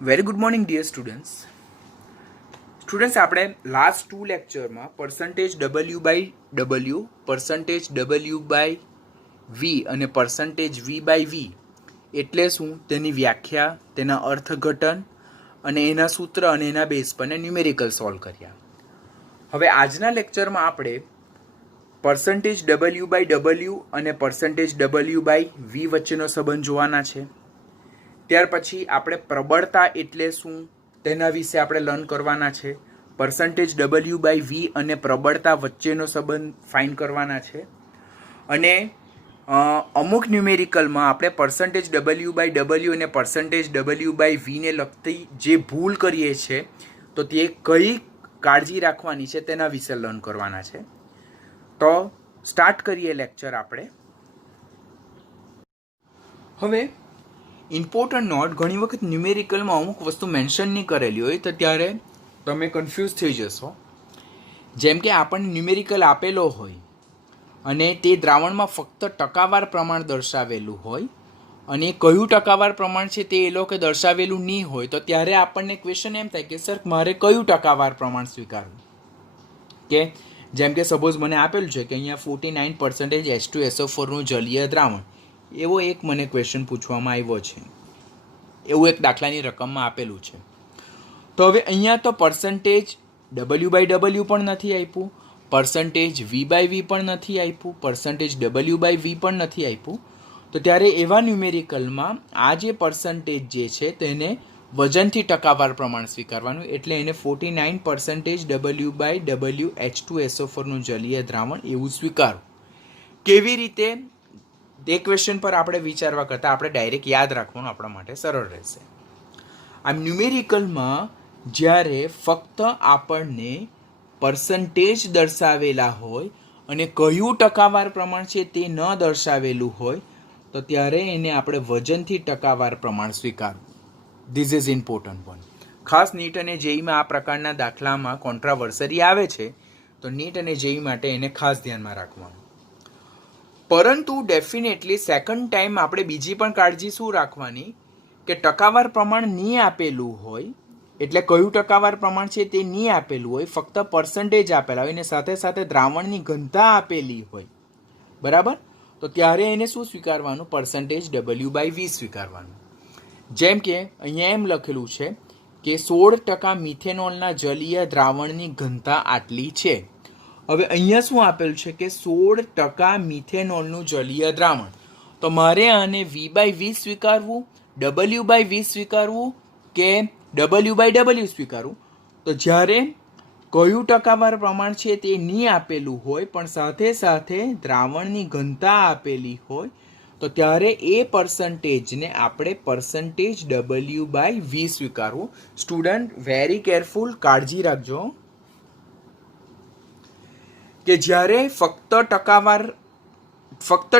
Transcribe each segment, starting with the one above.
Very good morning dear students આપણે last 2 લેક્ચરમાં percentage W by W, percentage W by V અને percentage V by વી એટલે શું તેની વ્યાખ્યા, તેના અર્થઘટન અને એના સૂત્ર અને એના બેઝ પર ન્યુમેરિકલ સોલ્વ કર્યા. હવે આજના લેક્ચરમાં આપણે પર્સન્ટેજ ડબલ્યુ બાય ડબલ્યુ અને પર્સન્ટેજ ડબલ્યુ બાય વી વચ્ચેનો સંબંધ જોવાના છે. ત્યાર પછી આપણે પ્રબળતા એટલે શું તેના વિશે આપણે લર્ન કરવાના છે. પર્સન્ટેજ ડબલ્યુ બાય વી અને પ્રબળતા વચ્ચેનો સંબંધ ફાઇન્ડ કરવાના છે. અને અમુક ન્યુમેરિકલમાં આપણે પર્સન્ટેજ ડબલ્યુ બાય ડબલ્યુ અને પર્સન્ટેજ ડબલ્યુ બાય વીને લગતી જે ભૂલ કરીએ છીએ તો તે કઈ કાળજી રાખવાની છે તેના વિશે લર્ન કરવાના છે. તો સ્ટાર્ટ કરીએ લેક્ચર આપણે. હવે ઇમ્પોર્ટન્ટ નોટ, ઘણી વખત ન્યુમેરિકલમાં અમુક વસ્તુ મેન્શન નહીં કરેલી હોય તો ત્યારે તમે કન્ફ્યુઝ થઈ જશો. જેમ કે આપણને ન્યુમેરિકલ આપેલો હોય અને તે દ્રાવણમાં ફક્ત ટકાવાર પ્રમાણ દર્શાવેલું હોય અને કયું ટકાવાર પ્રમાણ છે તે એ લોકો દર્શાવેલું નહીં હોય તો ત્યારે આપણને ક્વેશ્ચન એમ થાય કે સર મારે કયું ટકાવાર પ્રમાણ સ્વીકારવું. કે જેમ કે સપોઝ મને આપેલું છે કે અહીંયા 49% H2SO4નું જલીય દ્રાવણ, એવો એક મને ક્વેશ્ચન પૂછવામાં આવ્યો છે, એવું એક દાખલાની રકમમાં આપેલું છે. તો હવે અહીંયા તો પર્સન્ટેજ ડબલ્યુ બાય ડબલ્યુ પણ નથી આપ્યું, પર્સન્ટેજ વી બાય વી પણ નથી આપ્યું, પર્સન્ટેજ ડબલ્યુ બાય વી પણ નથી આપ્યું. તો ત્યારે એવા ન્યુમેરિકલમાં આ જે પર્સન્ટેજ જે છે તેને વજનથી ટકાવાર પ્રમાણ સ્વીકારવાનું, એટલે એને 49% ડબલ્યુ બાય ડબલ્યુ H2SO4નું જલીય દ્રાવણ એવું સ્વીકારવું. કેવી રીતે તે ક્વેશ્ચન પર આપણે વિચારવા કરતાં આપણે ડાયરેક્ટ યાદ રાખવાનું આપણા માટે સરળ રહેશે. આ ન્યુમેરિકલમાં જ્યારે ફક્ત આપણને પર્સન્ટેજ દર્શાવેલા હોય અને કયું ટકાવાર પ્રમાણ છે તે ન દર્શાવેલું હોય તો ત્યારે એને આપણે વજનથી ટકાવાર પ્રમાણ સ્વીકારવું. This is important one. ખાસ નીટ અને જેઈમાં આ પ્રકારના દાખલામાં કોન્ટ્રાવર્સરી આવે છે તો નીટ અને જેઈ માટે એને ખાસ ધ્યાનમાં રાખવાનું. પરંતુ ડેફિનેટલી સેકન્ડ ટાઈમ આપણે બીજી પણ કાળજી શું રાખવાની કે ટકાવાર પ્રમાણ નહીં આપેલું હોય, એટલે કયું ટકાવાર પ્રમાણ છે તે નહીં આપેલું હોય, ફક્ત પર્સન્ટેજ આપેલા હોય અને સાથે સાથે દ્રાવણની ઘનતા આપેલી હોય, બરાબર, તો ત્યારે એને શું સ્વીકારવાનું? પર્સન્ટેજ ડબલ્યુ બાય વી સ્વીકારવાનું. જેમ કે અહીંયા એમ લખેલું છે કે 16% મિથેનોલના જલીય દ્રાવણની ઘનતા આટલી છે. હવે અહીંયા શું આપેલું છે કે 16% મિથેનોલનું જલીય દ્રાવણ. તો મારે આને વી બાય વી સ્વીકારવું, ડબલ્યુ બાય વી સ્વીકારવું કે ડબલ્યુ બાય ડબલ્યુ સ્વીકારવું? તો જ્યારે કયું ટકાવાર પ્રમાણ છે તે નહીં આપેલું હોય પણ સાથે સાથે દ્રાવણની ઘનતા આપેલી હોય તો ત્યારે એ પર્સન્ટેજને આપણે પર્સન્ટેજ ડબલ્યુ બાય વી સ્વીકારવું. સ્ટુડન્ટ વેરી કેરફુલ, કાળજી રાખજો કે જ્યારે ફક્ત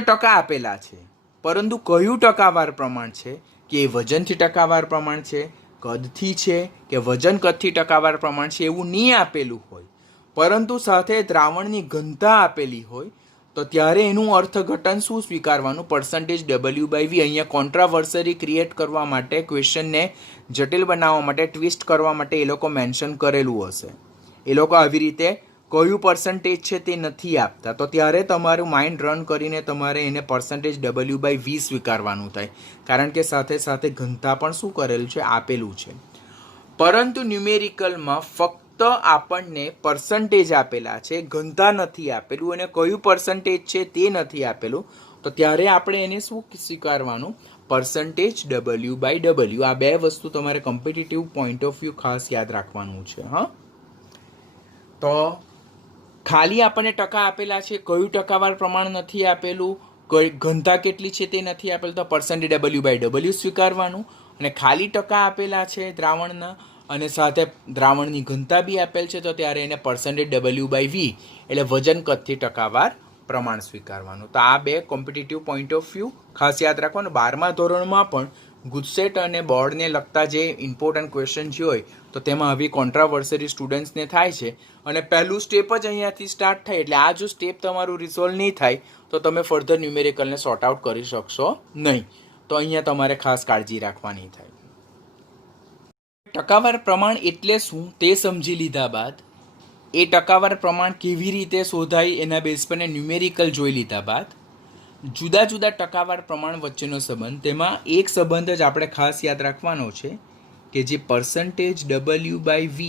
ટકા આપેલા છે પરંતુ કયું ટકાવાર પ્રમાણ છે, કે એ વજનથી ટકાવાર પ્રમાણ છે, કદથી છે કે વજન કદથી ટકાવાર પ્રમાણ છે એવું નહીં આપેલું હોય પરંતુ સાથે દ્રાવણની ઘનતા આપેલી હોય તો ત્યારે એનું અર્થઘટન શું સ્વીકારવાનું? Percentage W by V. અહીંયા કોન્ટ્રાવર્સરી ક્રિએટ કરવા માટે, ક્વેશ્ચનને જટિલ બનાવવા માટે, ટ્વિસ્ટ કરવા માટે એ લોકો મેન્શન કરેલું હશે. એ લોકો આવી રીતે કયું પર્સન્ટેજ છે તે નથી આપતા, તો ત્યારે તમારું માઇન્ડ રન કરીને તમારે એને પર્સન્ટેજ ડબલ્યુ બાય વી સ્વીકારવાનું થાય, કારણ કે સાથે સાથે ઘનતા પણ શું કરેલું છે? આપેલું છે. પરંતુ ન્યુમેરિકલમાં ફક્ત આપણને પર્સન્ટેજ આપેલા છે, ઘનતા નથી આપેલું અને કયું પર્સન્ટેજ છે તે નથી આપેલું, તો ત્યારે આપણે એને શું સ્વીકારવાનું? Percentage W by W. આ બે વસ્તુ તમારે કોમ્પિટિટિવ પોઈન્ટ ઓફ વ્યૂ ખાસ યાદ રાખવાનું છે. હા, તો ખાલી આપણને ટકા આપેલા છે, કયું ટકાવાર પ્રમાણ નથી આપેલું, કઈ ઘનતા કેટલી છે તે નથી આપેલું, તો પર્સન્ટેજ ડબલ્યુ બાય ડબલ્યુ સ્વીકારવાનું. અને ખાલી ટકા આપેલા છે દ્રાવણના અને સાથે દ્રાવણની ઘનતા બી આપેલ છે તો ત્યારે એને પર્સન્ટેજ ડબલ્યુ બાય વી એટલે વજન કદથી ટકાવાર પ્રમાણ સ્વીકારવાનું. તો આ બે કોમ્પિટિટિવ પોઈન્ટ ઓફ વ્યૂ ખાસ યાદ રાખવાનું. 12મા ધોરણમાં પણ ગુજસેટ અને બોર્ડને લગતા જે ઇમ્પોર્ટન્ટ ક્વેશ્ચન હોય તો તેમાં આવી કોન્ટ્રાવર્સરી સ્ટુડન્ટ્સને થાય છે અને પહેલું સ્ટેપ જ અહીંયાથી સ્ટાર્ટ થાય, એટલે આ જો સ્ટેપ તમારું રિઝોલ્વ નહીં થાય તો તમે ફર્ધર ન્યુમેરિકલને સોર્ટ આઉટ કરી શકશો નહીં. તો અહીંયા તમારે ખાસ કાળજી રાખવાની થાય. ટકાવાર પ્રમાણ એટલે શું તે સમજી લીધા બાદ, એ ટકાવાર પ્રમાણ કેવી રીતે શોધાય એના બેઝ પર ન્યુમેરિકલ જોઈ લીધા બાદ, જુદા જુદા ટકાવાર પ્રમાણ વચ્ચેનો સંબંધ, તેમાં એક સંબંધ જ આપણે ખાસ યાદ રાખવાનો છે કે જે પર્સન્ટેજ W/V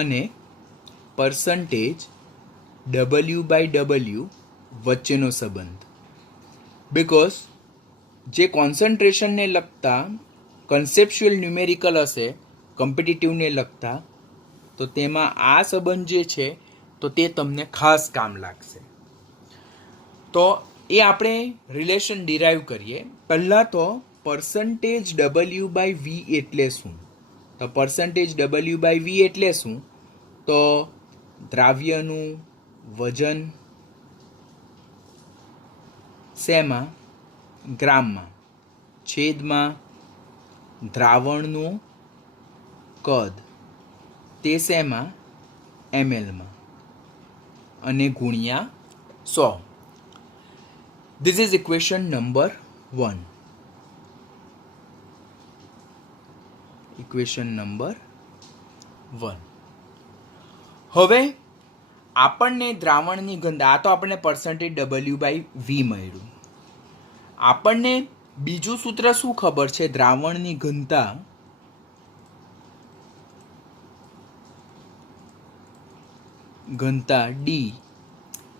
અને પર્સન્ટેજ W/W વચ્ચેનો સંબંધ. બિકોઝ જે કોન્સન્ટ્રેશનને લગતા કન્સેપ્ચ્યુઅલ ન્યુમેરિકલ હશે, કોમ્પિટિટિવને લગતા, તો તેમાં આ સંબંધ જે છે તો તે તમને ખાસ કામ લાગશે. તો એ આપણે રિલેશન ડિરાઈવ કરીએ. પહેલાં તો પર્સન્ટેજ W/V એટલે શું? તો પર્સન્ટેજ W/V એટલે શું? તો દ્રાવ્યનું વજન શેમાં? ગ્રામમાં, છેદમાં દ્રાવણનું કદ તે શેમાં? mlમાં, અને ગુણ્યા 100. This is equation number 1. Equation number 1. હવે આપણને દ્રાવણની ઘનતા, આ તો આપણને પર્સન્ટેજ W/V મળ્યું. આપણને બીજું સૂત્ર શું ખબર છે? દ્રાવણની ઘનતા D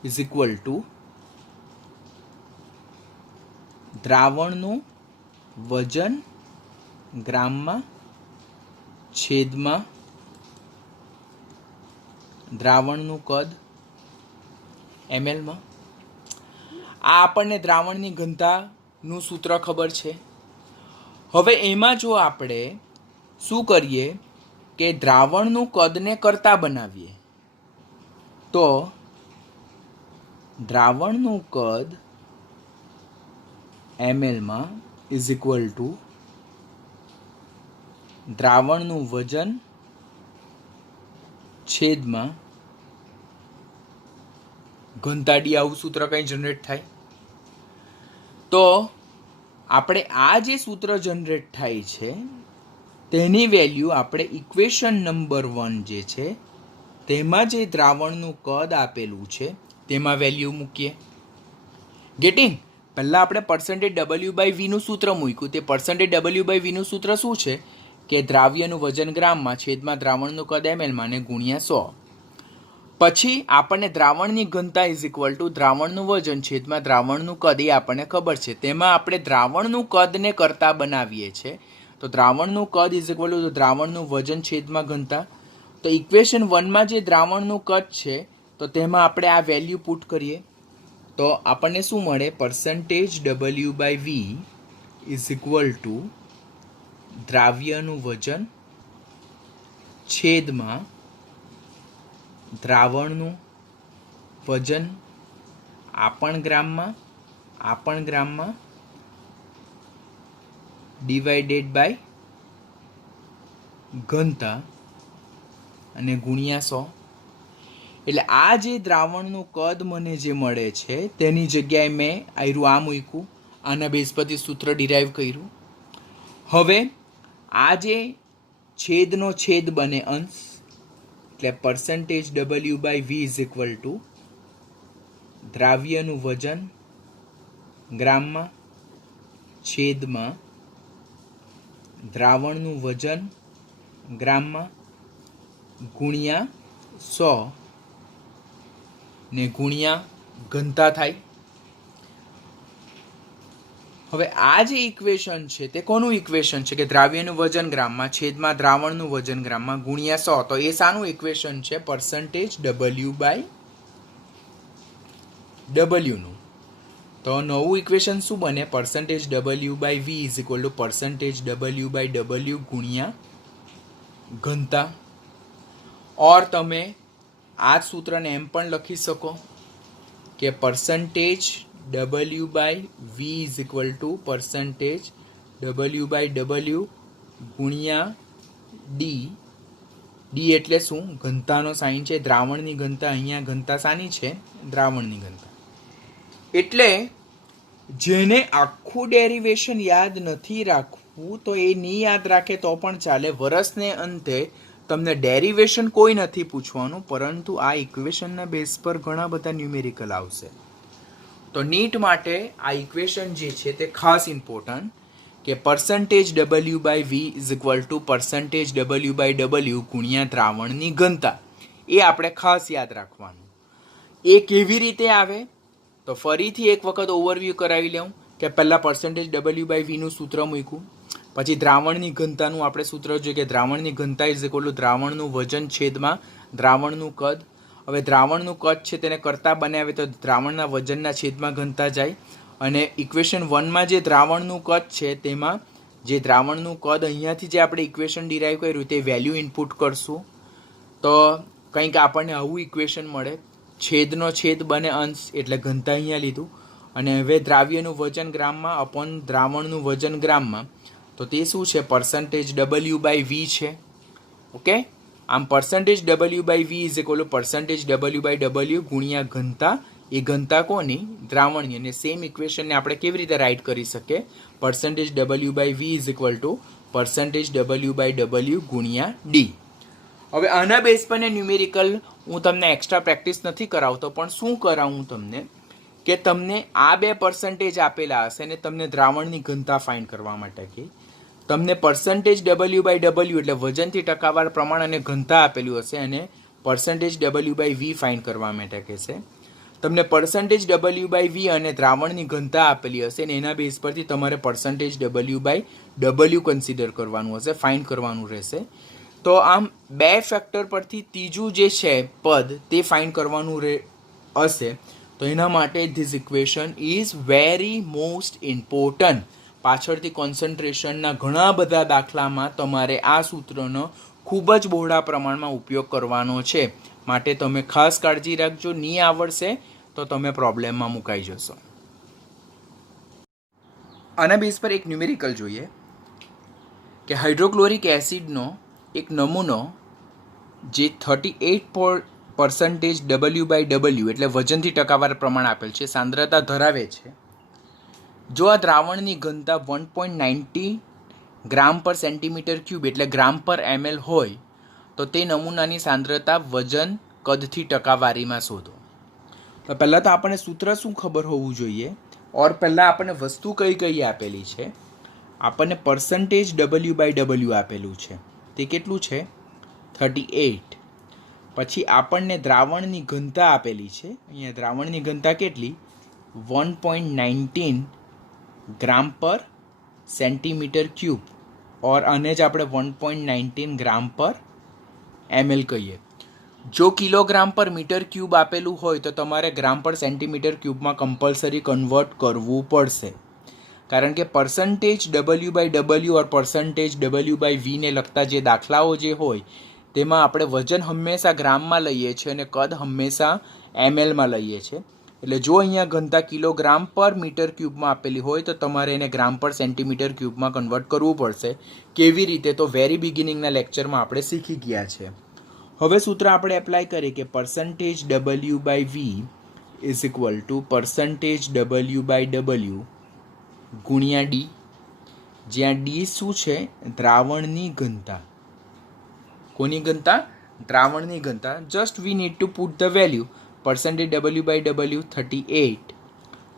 ઇઝ ઇક્વલ ટુ દ્રાવણનું વજન ગ્રામમાં છેદમાં દ્રાવણનું કદ mlમાં. આ આપણને દ્રાવણની ઘનતાનું સૂત્ર ખબર છે. હવે એમાં જો આપણે શું કરીએ કે દ્રાવણનું કદને કરતા બનાવીએ, તો દ્રાવણનું કદ mlમાં ઇઝ ઇક્વલ ટુ દ્રાવણનું વજન છેદમાં ઘનતા D. આવું સૂત્ર કંઈ જનરેટ થાય. તો આપણે આ જે સૂત્ર જનરેટ થાય છે તેની વેલ્યુ આપણે ઇક્વેશન નંબર 1 જે છે તેમાં જે દ્રાવણનું કદ આપેલું છે તેમાં વેલ્યુ મૂકીએ. ગેટિંગ? પહેલાં આપણે પર્સન્ટેજ W/V નું સૂત્ર મૂક્યું. તે પર્સન્ટેજ W/V નું સૂત્ર શું છે કે દ્રાવ્યનું વજન ગ્રામમાં, છેદમાં દ્રાવણનું કદ mlમાં અને ગુણ્યા 100. પછી આપણને દ્રાવણની ઘનતા ઇઝ ઇક્વલ ટુ દ્રાવણનું વજન છેદમાં દ્રાવણનું કદ, એ આપણને ખબર છે. તેમાં આપણે દ્રાવણનું કદને કરતા બનાવીએ છીએ. તો દ્રાવણનું કદ ઇઝ ઇક્વલ ટુ દ્રાવણનું વજન છેદમાં ઘનતા. તો ઇક્વેશન 1માં જે દ્રાવણનું કદ છે તો તેમાં આપણે આ વેલ્યુ પુટ કરીએ તો આપણને શું મળે? Percentage W/V is equal to દ્રાવ્યનું વજન છેદમાં દ્રાવણનું વજન આપણ ગ્રામમાં ડિવાઇડેડ બાય ઘનતા અને ગુણ્યા 100. એટલે આ જે દ્રાવણનું કદ મને જે મળે છે તેની જગ્યાએ મેં આ મૂક્યું, આના બેઝ પરથી સૂત્ર ડિરાઈવ કર્યું. હવે આ જે છેદનો છેદ બને અંશ, એટલે percentage W/V is equal to દ્રાવ્યનું વજન ગ્રામમાં છેદમાં દ્રાવણનું વજન ગ્રામમાં ગુણ્યા 100 ને ગુણ્યા ઘનતા થાય. હવે આ જે ઇક્વેશન છે તે કોનું ઇક્વેશન છે કે દ્રાવ્યનું વજન ગ્રામમાં છેદમાં દ્રાવણનું વજન ગ્રામમાં ગુણ્યા 100. તો એ શાનું ઇક્વેશન છે? પર્સન્ટેજ W/W નું. તો નવું ઇક્વેશન શું બને? Percentage W/V is equal to percentage W/W ગુણ્યા ઘનતા. ઓર તમે આ સૂત્રને એમ પણ લખી શકો કે percentage W/V is equal to percentage W/W ગુણ્યા D. એટલે શું? ઘનતાનો સાઇન છે. દ્રાવણની ઘનતા, અહીંયા ઘનતા શાની છે? દ્રાવણની ઘનતા. એટલે જેને આખું ડેરિવેશન યાદ નથી રાખવું હું તો એ નહીં યાદ રાખે તો પણ ચાલે. વર્ષને અંતે તમને ડેરિવેશન કોઈ નથી પૂછવાનું, પરંતુ આ ઇક્વેશનના બેઝ પર ઘણા બધા ન્યુમેરિકલ આવશે. તો નીટ માટે આ ઇક્વેશન જે છે તે ખાસ ઇમ્પોર્ટન્ટ, કે percentage W by V is equal to percentage W by W ગુણ્યા દ્રાવણની ઘનતા. એ આપણે ખાસ યાદ રાખવાનું. એ કેવી રીતે આવે તો ફરીથી એક વખત ઓવરવ્યૂ કરાવી લઉં કે પહેલાં પર્સન્ટેજ ડબલ્યુ બાય વીનું સૂત્ર મૂક્યું, પછી દ્રાવણની ઘનતાનું આપણે સૂત્ર જોઈએ કે દ્રાવણની ઘનતા ઇઝ ઇક્વલ ટુ દ્રાવણનું વજન છેદમાં દ્રાવણનું કદ. હવે દ્રાવણનું કદ છે તેને કરતાં બનાવે તો દ્રાવણના વજનના છેદમાં ઘનતા જાય, અને ઇક્વેશન 1માં જે દ્રાવણનું કદ છે તેમાં જે દ્રાવણનું કદ અહીંયાથી જે આપણે ઇક્વેશન ડિરાઈવ કર્યું તે વેલ્યુ ઇનપુટ કરશું તો કંઈક આપણને આવું ઇક્વેશન મળે. છેદનો છેદ બને અંશ એટલે ઘનતા અહીંયા લીધું, અને હવે દ્રાવ્યનું વજન ગ્રામમાં અપોન દ્રાવણનું વજન ગ્રામમાં, તો તે શું છે પર્સન્ટેજ ડબલ્યુ બાય વી છે. ઓકે, આમ percentage W by V is equal to percentage W by W ગુણ્યા ઘનતા. એ ઘનતા કોની? દ્રાવણની. અને સેમ ઇક્વેશનને આપણે કેવી રીતે રાઇટ કરી શકીએ? Percentage W by V is equal to percentage W by W ગુણ્યા ડી. હવે આના બેઝ પર ન્યુમેરિકલ હું તમને એક્સ્ટ્રા પ્રેક્ટિસ નથી કરાવતો, પણ શું કરાવું તમને કે તમને આ બે પર્સન્ટેજ આપેલા હશે અને તમને દ્રાવણની ઘનતા ફાઇન્ડ કરવા માટે કે તમને પર્સન્ટેજ ડબલ્યુ બાય ડબલ્યુ એટલે વજનથી ટકાવાર પ્રમાણ અને ઘનતા આપેલું હશે, અને percentage W by V find કરવા માટે કહેશે. તમને પર્સન્ટેજ ડબલ્યુ બાય વી અને દ્રાવણની ઘનતા આપેલી હશે, અને એના બેઝ પરથી તમારે percentage W by W consider કરવાનું હશે, ફાઇન્ડ કરવાનું રહેશે. તો આમ બે ફેક્ટર પરથી ત્રીજું જે છે પદ તે ફાઇન્ડ કરવાનું હશે. તો એના માટે this equation is very most important. પાછળથી કોન્સન્ટ્રેશનના ઘણા બધા દાખલામાં તમારે આ સૂત્રનો ખૂબ જ બહોળા પ્રમાણમાં ઉપયોગ કરવાનો છે, માટે તમે ખાસ કાળજી રાખજો. નહીં આવડશે તો તમે પ્રોબ્લેમમાં મુકાઈ જશો. આના બેઝ પર એક ન્યુમેરિકલ જોઈએ કે હાઇડ્રોક્લોરિક એસિડનો એક નમૂનો જે 38% ડબલ્યુ બાય ડબલ્યુ એટલે વજનથી ટકાવાર પ્રમાણ આપેલ છે સાંદ્રતા ધરાવે છે. જો આ દ્રાવણની ઘનતા 1.90 ગ્રામ પર સેન્ટીમીટર ક્યુબ એટલે ગ્રામ પર ml હોય તો તે નમૂનાની સાંદ્રતા વજન કદથી ટકાવારીમાં શોધો. તો પહેલાં તો આપણને સૂત્ર શું ખબર હોવું જોઈએ, ઓર પહેલાં આપણને વસ્તુ કઈ કઈ આપેલી છે. આપણને પર્સન્ટેજ ડબલ્યુ બાય ડબલ્યુ આપેલું છે, તે કેટલું છે 38. પછી આપણને દ્રાવણની ઘનતા આપેલી છે, અહીંયા દ્રાવણની ઘનતા કેટલી 1.19 ગ્રામ પર સેન્ટીમીટર ક્યુબ, ઓર આને જ આપણે 1.19 ગ્રામ પર ml કહીએ. જો કિલોગ્રામ પર મીટર ક્યુબ આપેલું હોય તો તમારે ગ્રામ પર સેન્ટીમીટર ક્યુબમાં કમ્પલસરી કન્વર્ટ કરવું પડશે, કારણ કે percentage W by W or percentage W by વીને લગતા જે દાખલાઓ જે હોય તેમાં આપણે વજન હંમેશા ગ્રામમાં લઈએ છીએ અને કદ હંમેશા mlમાં લઈએ છીએ. એટલે જો અહીંયા ઘનતા કિલોગ્રામ પર મીટર ક્યુબમાં આપેલી હોય તો તમારે એને ગ્રામ પર સેન્ટીમીટર ક્યુબમાં કન્વર્ટ કરવું પડશે. કેવી રીતે? તો વેરી બિગિનિંગના લેક્ચરમાં આપણે શીખી ગયા છે. હવે સૂત્ર આપણે એપ્લાય કરીએ કે percentage W by V is equal to percentage W by W ગુણ્યા ડી, જ્યાં ડી શું છે દ્રાવણની ઘનતા. કોની ઘનતા? દ્રાવણની ઘનતા. Just we need to put the value. Percentage W by W 38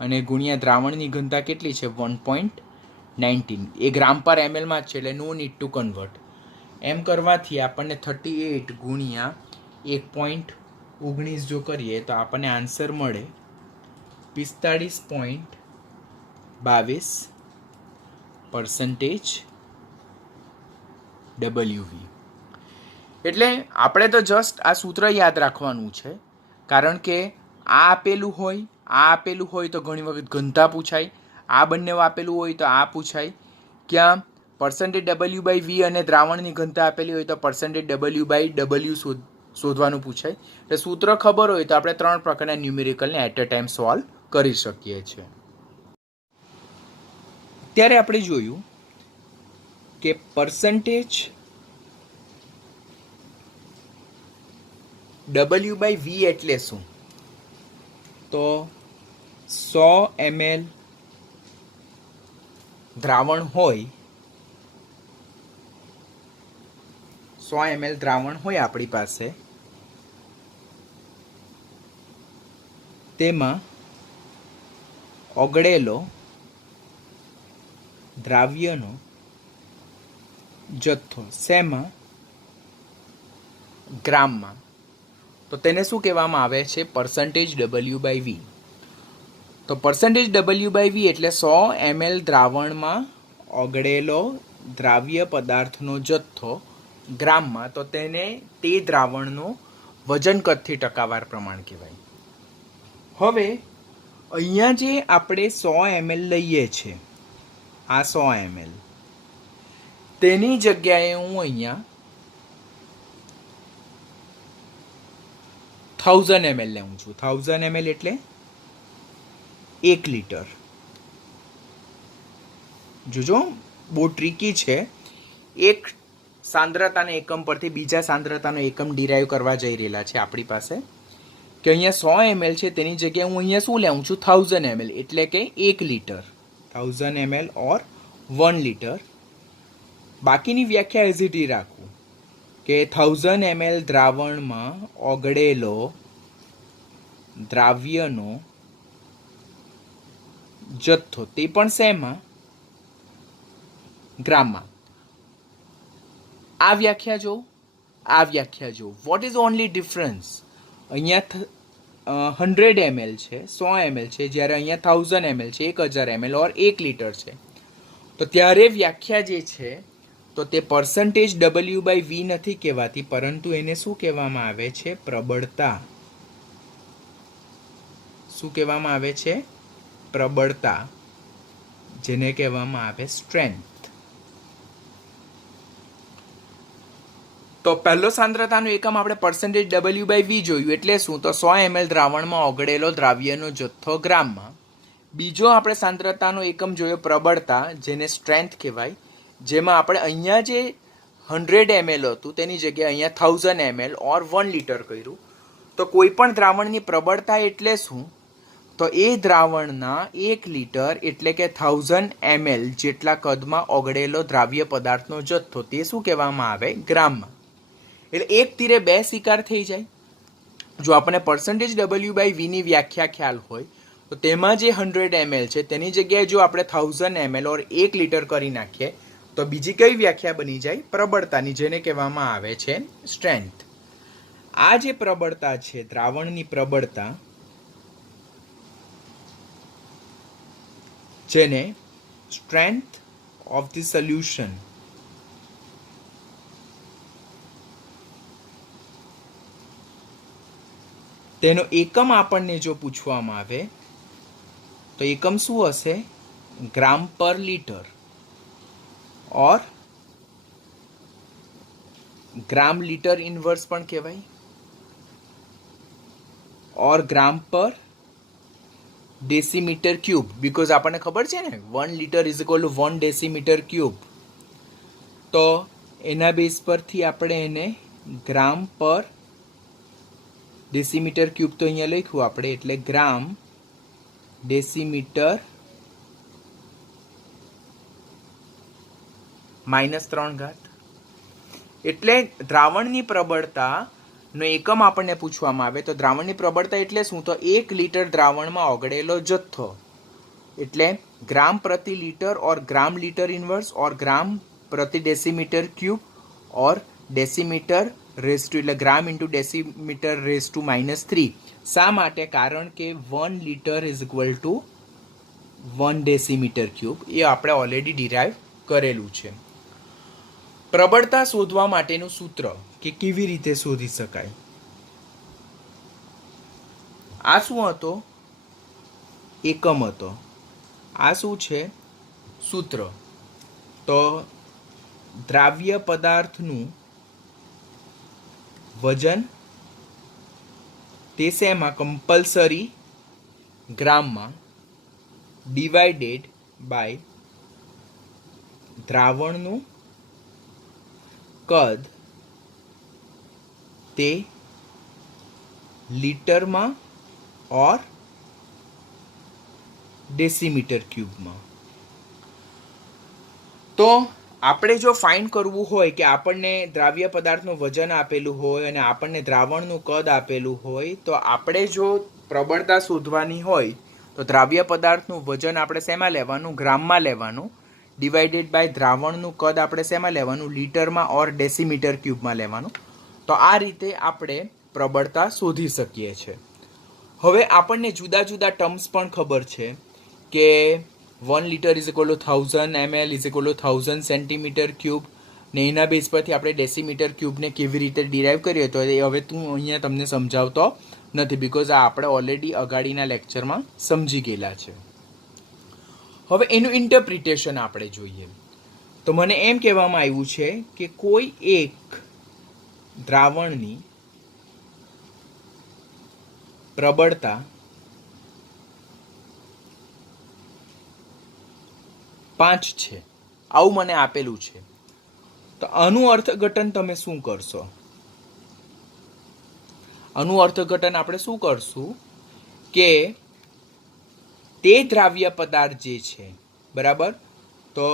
અને ગુણ્યા દ્રાવણની ઘનતા કેટલી છે 1.19. એ ગ્રામ પર mlમાં જ છે એટલે નો નીડ ટુ કન્વર્ટ. એમ કરવાથી આપણને 38 ગુણ્યા 1.19 જો કરીએ તો આપણને આન્સર મળે 45.22% ડબલ્યુવી. એટલે આપણે તો જસ્ટ આ સૂત્ર યાદ રાખવાનું છે, કારણ કે આ આપેલું હોય તો ઘણી વખત ઘનતા પૂછાય, આ બંને આપેલું હોય તો આ પૂછાય. ક્યાં પર્સન્ટેજ ડબલ્યુ બાય વી અને દ્રાવણની ઘનતા આપેલી હોય તો પર્સન્ટેજ ડબલ્યુ બાય ડબલ્યુ શોધવાનું પૂછાય. એટલે સૂત્ર ખબર હોય તો આપણે 3 પ્રકારના ન્યુમેરિકલને એટ અ ટાઈમ સોલ્વ કરી શકીએ છીએ. ત્યારે આપણે જોયું કે પર્સન્ટેજ ડબલ્યુ બાય વી એટલે શું? તો 100 ml દ્રાવણ હોય 100 ml દ્રાવણ હોય આપણી પાસે, તેમાં ઓગળેલો દ્રાવ્યનો જથ્થો શેમાં? ગ્રામમાં. તો તેને શું કહેવામાં આવે છે? Percentage W/V. તો પર્સન્ટેજ W/V એટલે 100 ml દ્રાવણમાં ઓગળેલો દ્રાવ્ય પદાર્થનો જથ્થો ગ્રામમાં. તો તેને તે દ્રાવણનું વજન કદથી ટકાવાર પ્રમાણ કહેવાય. હવે અહીંયા જે આપણે 100 ml લઈએ છીએ, આ 100 ml, તેની જગ્યાએ હું અહીંયા 1000 ml લેવું છું. 1000 ml એટલે 1 લીટર. જોજો બહુ ટ્રીકી છે. એક સાંદ્રતાના એકમ પરથી બીજા સાંદ્રતાનો એકમ ડિરાઈવ કરવા જઈ રહેલા છે આપણી પાસે, કે અહીંયા 100 ml છે, તેની જગ્યાએ હું અહીંયા શું લેવું છું? 1000 ml એટલે કે 1 લીટર. 1000 ml ઓર 1 લીટર. બાકીની વ્યાખ્યા એઝ ઇટ રાખવું કે 1000 ml દ્રાવણમાં ઓગળેલો દ્રાવ્યનો જથ્થો, તે પણ શેમાં? ગ્રામમાં. આ વ્યાખ્યા જો, આ વ્યાખ્યા જો. What is only difference? અહીંયા 100 ml છે, 100 ml છે, જ્યારે અહીંયા 1000 ml છે, 1000 ml ઓર 1 લીટર છે. તો ત્યારે વ્યાખ્યા જે છે, તો તે પર્સન્ટેજ W/V નથી કહેવાતી, પરંતુ એને શું કહેવામાં આવે છે? પ્રબળતા. શું કહેવામાં આવે છે? પ્રબળતા, જેને કહેવામાં આવે સ્ટ્રેન્થ. તો પહેલો સાંદ્રતાનો એકમ આપણે પર્સન્ટેજ W/V જોયું, એટલે શું? તો 100 ml દ્રાવણમાં ઓગળેલો દ્રાવ્યનો જથ્થો ગ્રામમાં. બીજો આપણે સાંદ્રતાનો એકમ જોયો પ્રબળતા, જેને સ્ટ્રેન્થ કહેવાય, જેમાં આપણે અહીંયા જે 100 ml હતું તેની જગ્યાએ અહીંયા 1000 ml ઓર 1 લીટર કર્યું. તો કોઈ પણ દ્રાવણની પ્રબળતા એટલે શું? તો એ દ્રાવણના 1 લીટર એટલે કે 1000 ml જેટલા કદમાં ઓગળેલો દ્રાવ્ય પદાર્થનો જથ્થો, તે શું કહેવામાં આવે? ગ્રામમાં. એટલે એક તીરે બે શિકાર થઈ જાય. જો આપણને પર્સન્ટેજ W/V ની વ્યાખ્યા ખ્યાલ હોય, તો તેમાં જે 100 ml છે તેની જગ્યાએ જો આપણે 1000 ml ઓર 1 લીટર કરી નાખીએ, તો બીજી કઈ વ્યાખ્યા બની જાય? પ્રબળતાની, જેને કહેવામાં આવે છે સ્ટ્રેન્થ. આ જે પ્રબળતા છે, દ્રાવણની પ્રબળતા, જેને સ્ટ્રેન્થ ઓફ ધ સોલ્યુશન, તેનો એકમ આપણને જો પૂછવામાં આવે તો એકમ શું હશે? ગ્રામ પર litre or gram litre inverse પણ કહેવાય, ઓર ગ્રામ પર ડેસીમીટર ક્યુબ. બીકોઝ આપણને ખબર છે ને 1 litre is equal to 1 decimetre cube. તો એના બેઝ પરથી આપણે એને ગ્રામ પર ડેસીમીટર ક્યુબ તો અહીંયા લખ્યું આપણે, એટલે ગ્રામ ડેસીમીટર -3 એટલે દ્રાવણની પ્રબળતાનો એકમ આપણને પૂછવામાં આવે તો દ્રાવણની પ્રબળતા એટલે શું? તો 1 લીટર દ્રાવણમાં ઓગળેલો જથ્થો, એટલે ગ્રામ પ્રતિ litre or gram litre inverse or gram પ્રતિ decimetre cube or decimetre raise to, એટલે gram into decimetre raise to -3. શા માટે? કારણ કે 1 litre is equal to 1 decimetre cube. એ આપણે ઓલરેડી ડિરાઈવ કરેલું છે. પ્રબળતા શોધવા માટેનું સૂત્ર કે કેવી રીતે શોધી શકાય, આ શું હતો? એકમ હતો. આ શું છે? સૂત્ર. તો દ્રાવ્ય પદાર્થનું વજન, તે શેમાં? કમ્પલસરી ગ્રામમાં, ડિવાઇડેડ બાય દ્રાવણનું કદ, તે લીટરમાં ઓર ડેસીમીટર ક્યુબમાં. તો આપણે જો ફાઇન્ડ કરવું હોય કે આપણને દ્રાવ્ય પદાર્થનું વજન આપેલું હોય અને આપણને દ્રાવણનું કદ આપેલું હોય, તો આપણે જો પ્રબળતા શોધવાની હોય તો દ્રાવ્ય પદાર્થનું વજન આપણે શેમાં લેવાનું? ગ્રામમાં લેવાનું, ડિવાઇડેડ બાય દ્રાવણનું કદ આપણે શેમાં લેવાનું? લીટરમાં ઓર ડેસીમીટર ક્યુબમાં લેવાનું. તો આ રીતે આપણે પ્રબળતા શોધી શકીએ છીએ. હવે આપણને જુદા જુદા ટર્મ્સ પણ ખબર છે કે 1 litre is equal to 1000 ml is equal to 1000 centimetre cube, ને એના બેઝ પરથી આપણે ડેસીમીટર ક્યુબને કેવી રીતે ડિરાઈવ કરીએ તો એ હવે તું અહીંયા તમને સમજાવતો નથી, બિકોઝ આ આપણે ઓલરેડી અગાડીના લેક્ચરમાં સમજી ગયેલા છે. હવે એનું ઇન્ટરપ્રિટેશન આપણે જોઈએ. તો મને એમ કહેવામાં આવ્યું છે કે કોઈ એક દ્રાવણની પ્રબળતા 5 છે, આવું મને આપેલું છે. તો આનું અર્થઘટન તમે શું કરશો? આનું અર્થઘટન આપણે શું કરશું કે તે દ્રાવ્ય પદાર્થ જે છે, બરાબર, તો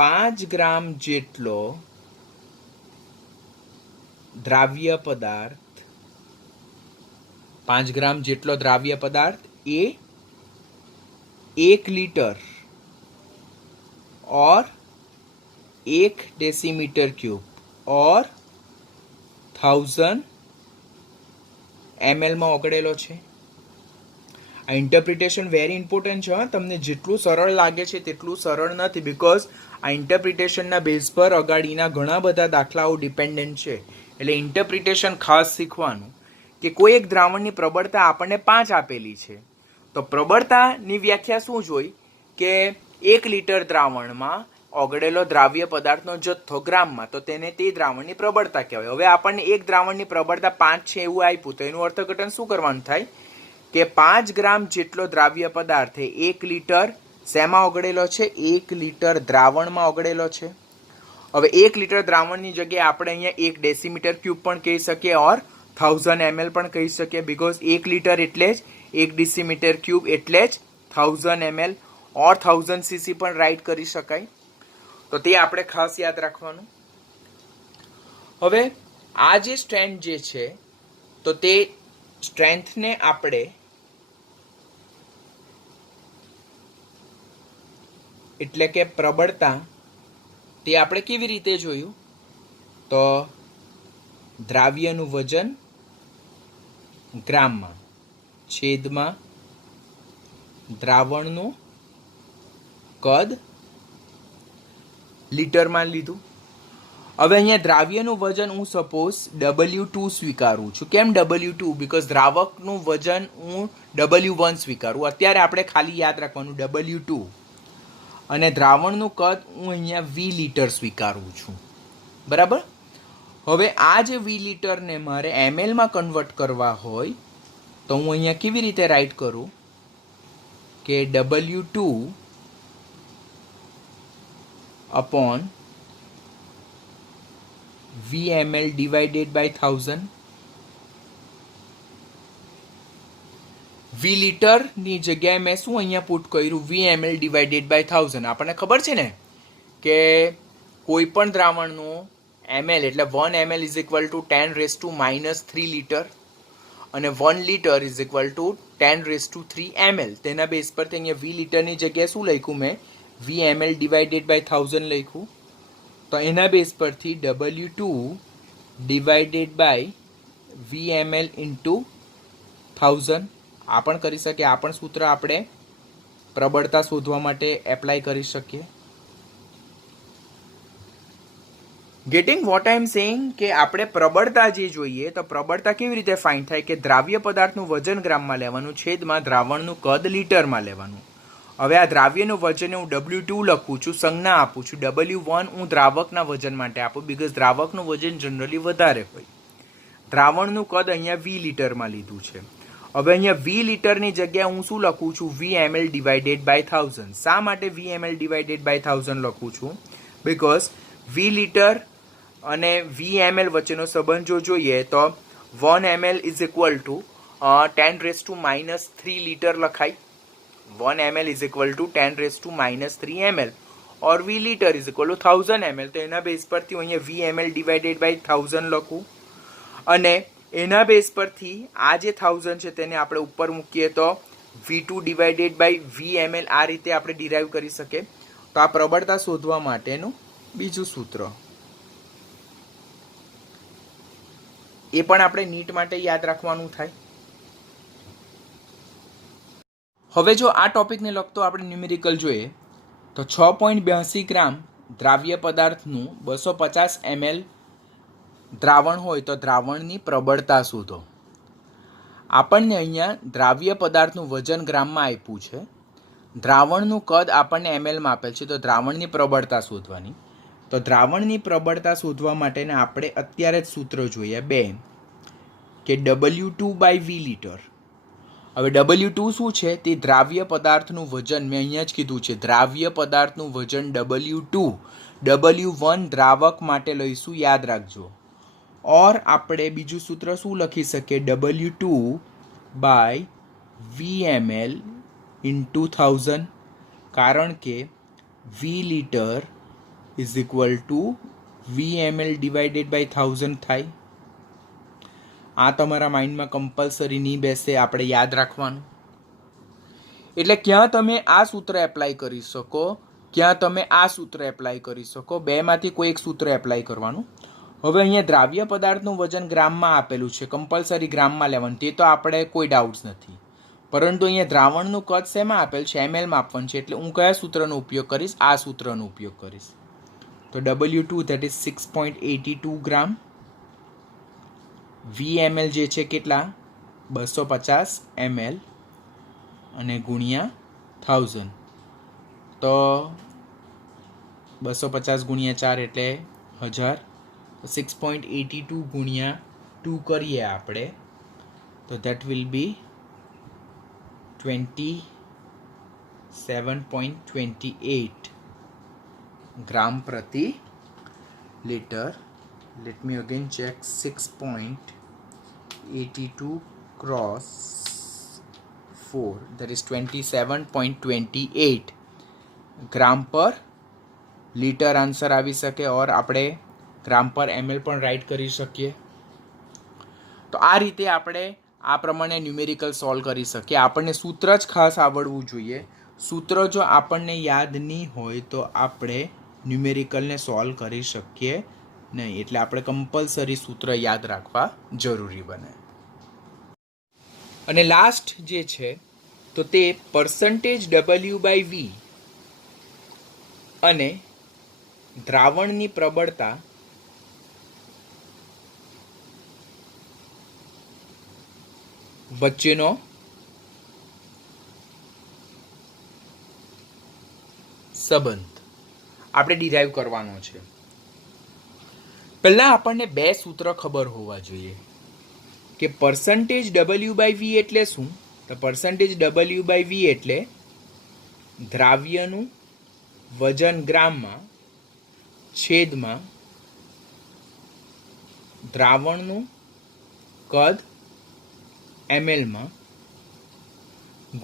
5 ગ્રામ જેટલો દ્રાવ્ય પદાર્થ 5 ગ્રામ જેટલો દ્રાવ્ય પદાર્થ એ 1 લીટર और 1 डेसीमीटर क्यूब और 1000 ml માં ઓગળેલો છે. આ ઇન્ટરપ્રિટેશન વેરી ઇમ્પોર્ટન્ટ છે. તમને જેટલું સરળ લાગે છે તેટલું સરળ નથી, બિકોઝ આ ઇન્ટરપ્રિટેશનના બેઝ પર અગાડીના ઘણા બધા દાખલાઓ ડિપેન્ડન્ટ છે. એટલે ઇન્ટરપ્રિટેશન ખાસ શીખવાનું કે કોઈ એક દ્રાવણની પ્રબળતા આપણને 5 આપેલી છે, તો પ્રબળતાની વ્યાખ્યા શું જોઈ કે 1 લીટર દ્રાવણમાં ઓગળેલો દ્રાવ્ય પદાર્થનો જથ્થો ગ્રામમાં, તો તેને તે દ્રાવણની પ્રબળતા કહેવાય. હવે આપણને એક દ્રાવણની પ્રબળતા 5 છે એવું આપ્યું, તો એનું અર્થઘટન શું કરવાનું થાય કે 5 ગ્રામ જેટલો દ્રાવ્ય પદાર્થ 1 લીટર શેમાં ઓગળેલો છે? 1 લીટર દ્રાવણમાં ઓગળેલો છે. હવે 1 લીટર દ્રાવણની જગ્યાએ આપણે અહીંયા 1 ડેસીમીટર ક્યુબ પણ કહી શકીએ ઓર 1000 ml પણ કહી શકીએ, બિકોઝ 1 લીટર એટલે જ 1 ડેસીમીટર ક્યુબ એટલે જ 1000 ml ઓર 1000 cc પણ રાઇટ કરી શકાય. તો તે આપણે ખાસ યાદ રાખવાનું. હવે આ જે સ્ટ્રેન્થ જે છે, તો તે સ્ટ્રેન્થને આપણે એટલે કે પ્રબળતા તે આપણે કેવી રીતે જોયું? તો દ્રાવ્યનું વજન ગ્રામમાં છેદમાં દ્રાવણનું કદ લીટરમાં લીધું. હવે અહીંયા દ્રાવ્યનું વજન હું સપોઝ W2 સ્વીકારું છું. કેમ W2? બિકોઝ દ્રાવકનું વજન હું W1 સ્વીકારું. અત્યારે આપણે ખાલી યાદ રાખવાનું W2. અને દ્રાવણનું કદ હું અહીંયા V લીટર સ્વીકારું છું, બરાબર. હવે આ જે V લીટરને મારે ml માં કન્વર્ટ કરવા હોય તો હું અહીંયા કેવી રીતે રાઇટ કરું કે W2 upon VML divided by 1000. V લીટરની જગ્યાએ મેં શું અહીંયા પુટ કર્યું? VML divided by 1000. આપણને ખબર છે ને કે કોઈ પણ દ્રાવણનું ml એટલે 1 ml is equal to 10 raised to -3 litre અને 1 litre is equal to 10 raised to 3 ml. તેના બેઝ પરથી અહીંયા V લીટરની જગ્યાએ શું લખ્યું મેં? VML divided by 1000 લખ્યું. તો એના બેઝ પરથી W2 divided by VML into 1000 આ પણ કરી શકીએ. આ પણ સૂત્ર આપણે પ્રબળતા શોધવા માટે એપ્લાય કરી શકીએ. Getting what I am saying કે આપણે પ્રબળતા જે જોઈએ તો પ્રબળતા કેવી રીતે ફાઇન્ડ થાય કે દ્રાવ્ય પદાર્થનું વજન ગ્રામમાં લેવાનું છેદમાં દ્રાવણનું કદ લીટરમાં લેવાનું. હવે આ દ્રાવ્યનું વજન હું W2 લખું છું, સંજ્ઞા આપું છું. W1 હું દ્રાવકના વજન માટે આપું, બિકોઝ દ્રાવકનું વજન જનરલી વધારે હોય. દ્રાવણનું કદ અહીંયા V લીટરમાં લીધું છે. હવે અહીંયા V લીટરની જગ્યાએ હું શું લખું છું? VML divided by 1000. શા માટે VML divided by 1000 લખું છું? બિકોઝ V લીટર અને VML વચ્ચેનો સંબંધ જો જોઈએ તો 1 ml is equal to 10 raised to -3 litre લખાય. 1 ml is equal to 10 raised to -3 ml or V litre is equal to 1000 ml. તો એના બેઝ પરથી હું અહીંયા વી ml ડિવાઇડેડ બાય 1000 લખું અને એના બેઝ પરથી આ જે 1000 છે તેને આપણે ઉપર મૂકીએ તો V2 divided by V ml આ રીતે આપણે ડિરાઈવ કરી શકીએ. તો આ પ્રબળતા શોધવા માટેનું બીજું સૂત્ર એ પણ આપણે નીટ માટે યાદ રાખવાનું થાય. હવે જો આ ટોપિકને લગતો આપણે ન્યુમેરિકલ જોઈએ તો 6.82 ગ્રામ દ્રાવ્ય પદાર્થનું 250 ml દ્રાવણ હોય તો દ્રાવણની પ્રબળતા શોધો. આપણને અહીંયા દ્રાવ્ય પદાર્થનું વજન ગ્રામમાં આપ્યું છે, દ્રાવણનું કદ આપણને mlમાં આપેલ છે, તો દ્રાવણની પ્રબળતા શોધવાની. તો દ્રાવણની પ્રબળતા શોધવા માટેને આપણે અત્યારે જ સૂત્ર જોઈએ બે કે W2/V લીટર. હવે W2 શું છે? તે દ્રાવ્ય પદાર્થનું વજન મેં અહીંયા જ કીધું છે. દ્રાવ્ય પદાર્થનું વજન W2, W1 દ્રાવક માટે લઈશું, યાદ રાખજો. ઓર આપણે બીજું સૂત્ર શું લખી શકીએ? W2/VmL ઇન્ટુ 1000, કારણ કે V litre is equal to VmL divided by 1000 થાય. આ તમારા માઇન્ડમાં કમ્પલસરી નહીં બેસે, આપણે યાદ રાખવાનું. એટલે ક્યાં તમે આ સૂત્ર એપ્લાય કરી શકો, ક્યાં તમે આ સૂત્ર એપ્લાય કરી શકો, બેમાંથી કોઈ એક સૂત્ર એપ્લાય કરવાનું. હવે અહીંયા દ્રાવ્ય પદાર્થનું વજન ગ્રામમાં આપેલું છે, કમ્પલસરી ગ્રામમાં લેવાનું, તે તો આપણે કોઈ ડાઉટ્સ નથી. પરંતુ અહીંયા દ્રાવણનું કદ શેમાં આપેલ છે? mlમાં આપવાનું છે. એટલે હું કયા સૂત્રનો ઉપયોગ કરીશ? આ સૂત્રનો ઉપયોગ કરીશ. તો W2 that is 6.82 gram, VmL જે છે કેટલા? 250 ml અને ગુણ્યા 1000. તો 250 ગુણ્યા 4 એટલે 1000. 6.82 ગુણ્યા 2 કરીએ આપણે તો ધેટ વિલ બી 27.28 ગ્રામ પ્રતિ litre. Let me again check. 6.82 cross 4 that is 27.28 ગ્રામ પર લીટર આન્સર આવી શકે. ઓર આપણે ગ્રામ પર ml પણ રાઇટ કરી શકીએ. તો આ રીતે આપણે આ પ્રમાણે ન્યુમેરિકલ સોલ્વ કરી શકીએ. આપણને સૂત્ર જ ખાસ આવડવું જોઈએ. સૂત્ર જો આપણને યાદ નહીં હોય તો આપણે ન્યુમેરિકલને સોલ્વ કરી શકીએ નહીં. એટલે આપણે કમ્પલસરી સૂત્ર યાદ રાખવા જરૂરી બને. અને લાસ્ટ જે છે તો તે પર્સન્ટેજ W/V અને દ્રાવણની પ્રબળતા વચ્ચેનો સંબંધ આપણે ડિરાઈવ કરવાનો છે. પહેલા આપણને બે સૂત્ર ખબર હોવા જોઈએ કે પર્સન્ટેજ W/V એટલે શું. તો પર્સન્ટેજ W/V એટલે દ્રાવ્યનું વજન ગ્રામમાં છેદમાં દ્રાવણનું કદ mlમાં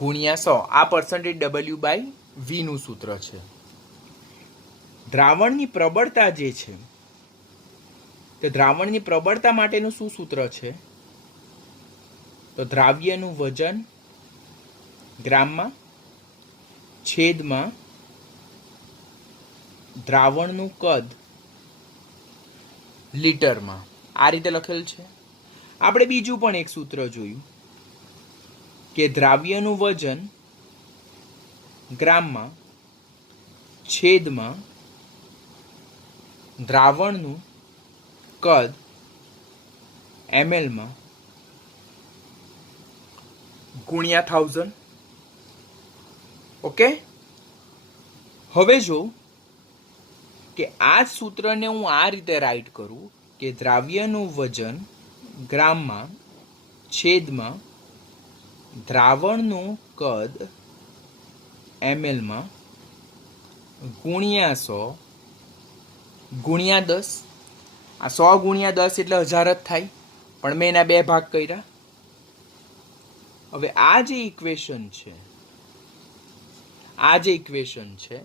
ગુણ્યા 100. આ પર્સન્ટેજ W/V નું સૂત્ર છે. દ્રાવણની પ્રબળતા જે છે તો દ્રાવણની પ્રબળતા માટેનું શું સૂત્ર છે? તો દ્રાવ્યનું વજન ગ્રામમાં છેદમાં દ્રાવણનું કદ લીટરમાં. આ રીતે લખેલ છે. આપણે બીજું પણ એક સૂત્ર જોયું કે દ્રાવ્યનું વજન ગ્રામમાં છેદમાં દ્રાવણનું કદ mlમાં ગુણ્યા 1000. ઓકે. હવે જો કે આ સૂત્રને હું આ રીતે રાઇટ કરું કે દ્રાવ્યનું વજન ગ્રામમાં છેદમાં દ્રાવણનું કદ mlમાં ગુણ્યા 100 ગુણ્યા 10. આ 100 ગુણ્યા 10 એટલે 1000 જ થાય, પણ મેં એના બે ભાગ કર્યા. હવે આ જે ઇક્વેશન છે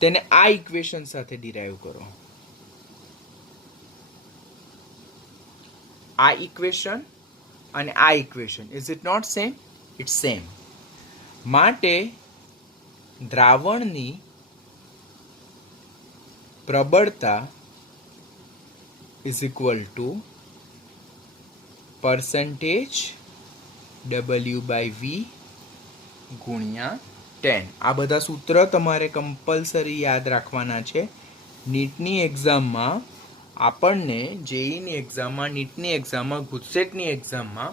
તેને આ ઇક્વેશન સાથે ડિરાઈવ કરો. આ ઇક્વેશન અને આ equation is it not same? It's same. માટે દ્રાવણની પ્રબળતા is equal two percentage W/V ગુણ્યા 10. આ બધા સૂત્ર તમારે કમ્પલસરી યાદ રાખવાના છે. નીટની એક્ઝામમાં આપણને જેઈની એક્ઝામમાં, નીટની એક્ઝામમાં, ગુજસેટની એક્ઝામમાં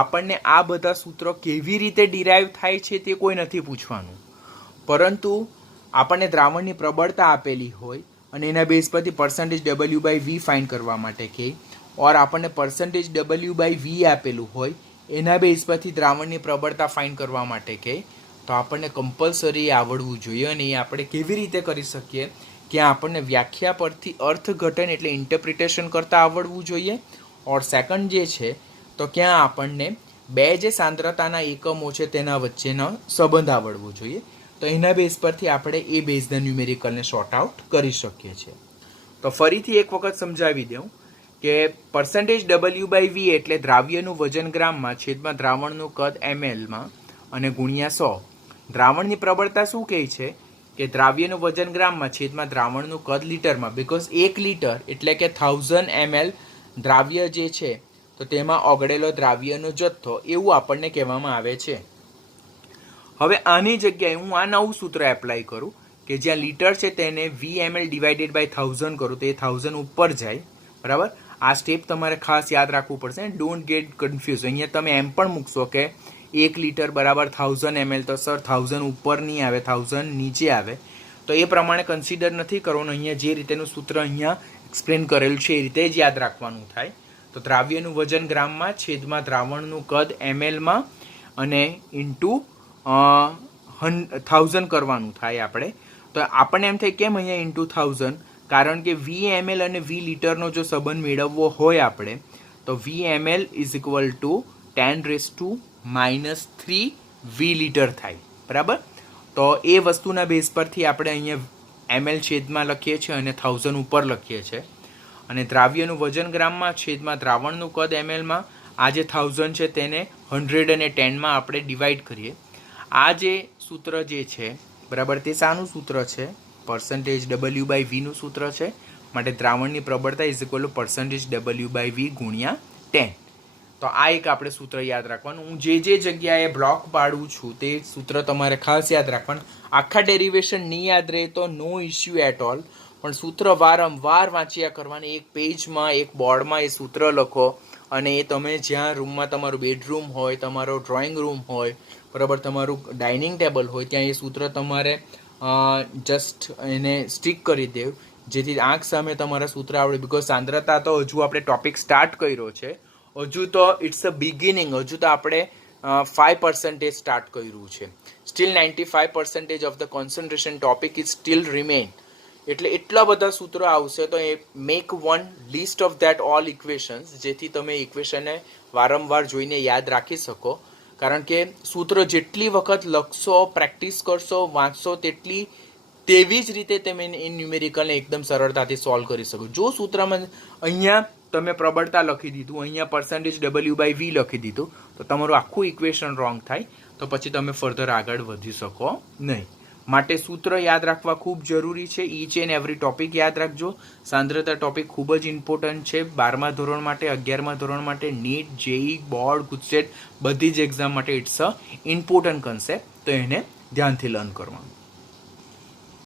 આપણને આ બધા સૂત્રો કેવી રીતે ડિરાઈવ થાય છે તે કોઈ નથી પૂછવાનું, પરંતુ આપણને દ્રાવણની પ્રબળતા આપેલી હોય અને એના બેઝ પરથી percentage W/V ફાઇન્ડ કરવા માટે કહે, ઓર આપણને percentage W/V આપેલું હોય એના બેઝ પરથી દ્રાવણની પ્રબળતા ફાઇન્ડ કરવા માટે કહે, તો આપણને કમ્પલસરી આવડવું જોઈએ. અને એ આપણે કેવી રીતે કરી શકીએ કે આપણને વ્યાખ્યા પરથી અર્થઘટન એટલે ઇન્ટરપ્રિટેશન કરતાં આવડવું જોઈએ. ઓર સેકન્ડ જે છે તો ક્યાં આપણને બે જે સાંદ્રતાના એકમો છે તેના વચ્ચેનો સંબંધ આવડવો જોઈએ. તો એના બેઝ પરથી આપણે એ બેઝના ન્યુમેરિકલને શોર્ટ આઉટ કરી શકીએ છીએ. તો ફરીથી એક વખત સમજાવી દઉં કે percentage W/V એટલે દ્રાવ્યનું વજન ગ્રામમાં છેદમાં દ્રાવણનું કદ mlમાં અને ગુણ્યા 100. દ્રાવણની પ્રબળતા શું કહે છે કે દ્રાવ્યનું વજન ગ્રામમાં છેદમાં દ્રાવણનું કદ લીટરમાં, બીકોઝ 1 લીટર એટલે કે 1000 ml દ્રાવ્ય જે છે તો તેમાં ઓગળેલો દ્રાવ્યનો જથ્થો, એવું આપણને કહેવામાં આવે છે. હવે આની જગ્યાએ હું આ નવું સૂત્ર એપ્લાય કરું કે જ્યાં લીટર છે તેને VmL ડિવાઇડેડ બાય 1000 કરું તો એ 1000 ઉપર જાય. બરાબર? આ સ્ટેપ તમારે ખાસ યાદ રાખવું પડશે. Don't get confuse. અહીંયા તમે એમ પણ મૂકશો કે 1 લીટર બરાબર 1000 ml, તો સર 1000 ઉપર નહીં આવે, 1000 નીચે આવે, તો એ પ્રમાણે કન્સિડર નથી કરવાનું. અહીંયા જે રીતેનું સૂત્ર અહીંયા એક્સપ્લેન કરેલું છે એ રીતે જ યાદ રાખવાનું થાય. તો દ્રાવ્યનું વજન ગ્રામમાં છેદમાં દ્રાવણનું કદ mlમાં અને ઇન્ટુ 1000 કરવાનું થાય આપણે. તો આપણને એમ થાય કેમ અહીંયા ઇન્ટુ 1000? કારણ કે VmL અને V લીટરનો જો સંબંધ મેળવવો હોય આપણે તો VmL is equal two 10⁻³ V litre થાય. બરાબર? તો એ વસ્તુના બેઝ પરથી આપણે અહીંયા ml છેદમાં લખીએ છીએ અને 1000 ઉપર લખીએ છીએ. અને દ્રાવ્યનું વજન ગ્રામમાં છેદમાં દ્રાવણનું કદ mlમાં, આ જે 1000 છે તેને 110માં આપણે ડિવાઈડ કરીએ. આ જે સૂત્ર જે છે બરાબર તે શાનું સૂત્ર છે? percentage W/V નું સૂત્ર છે. માટે દ્રાવણની પ્રબળતા is equal two percentage W/V ગુણ્યા 10. તો આ એક આપણે સૂત્ર યાદ રાખવાનું. હું જે જગ્યાએ બ્લોક પાડું છું તે સૂત્ર તમારે ખાસ યાદ રાખવાનું. આખા ડેરિવેશન નહીં યાદ રહે તો નો ઇસ્યુ એટ ઓલ, પણ સૂત્ર વારંવાર વાંચ્યા કરવાના. એક પેજમાં, એક બોર્ડમાં એ સૂત્ર લખો અને એ તમે જ્યાં રૂમમાં તમારું બેડરૂમ હોય, તમારો ડ્રોઈંગ રૂમ હોય, બરાબર, તમારું ડાઇનિંગ ટેબલ હોય, ત્યાં એ સૂત્ર તમારે જસ્ટ એને સ્ટીક કરી દેવ, જેથી આંખ સામે તમારા સૂત્ર આવડે. બીકોઝ સાંદ્રતા તો હજુ આપણે ટોપિક સ્ટાર્ટ કર્યો છે, હજુ તો ઇટ્સ અ બિગિનિંગ, હજુ તો આપણે 5% સ્ટાર્ટ કર્યું છે. Still 95% of the concentration topic is still remain. એટલે એટલા બધા સૂત્રો આવશે તો એ make one list of that all equations, જેથી તમે ઇક્વેશનને વારંવાર જોઈને યાદ રાખી શકો. કારણ કે સૂત્ર જેટલી વખત લખશો, પ્રેક્ટિસ કરશો, વાંચશો, તેવી જ રીતે તમે એ ન્યુમેરિકલને એકદમ સરળતાથી સોલ્વ કરી શકો. જો સૂત્રમાં અહીંયા તમે પ્રબળતા લખી દીધું, અહીંયા percentage W/V લખી દીધું, તો તમારું આખું ઇક્વેશન રોંગ થાય, તો પછી તમે ફર્ધર આગળ વધી શકો નહીં. માટે સૂત્ર યાદ રાખવા ખૂબ જરૂરી છે. ઈચ એન્ડ એવરી ટોપિક યાદ રાખજો. સાંદ્રતા ટોપિક ખૂબ જ ઇમ્પોર્ટન્ટ છે 12મા ધોરણ માટે, 11મા ધોરણ માટે, નીટ, જેઈ, બોર્ડ, ગુજસેટ બધી જ એક્ઝામ માટે ઇટ્સ અ ઇમ્પોર્ટન્ટ કન્સેપ્ટ. તો એને ધ્યાનથી લર્ન કરવાનું.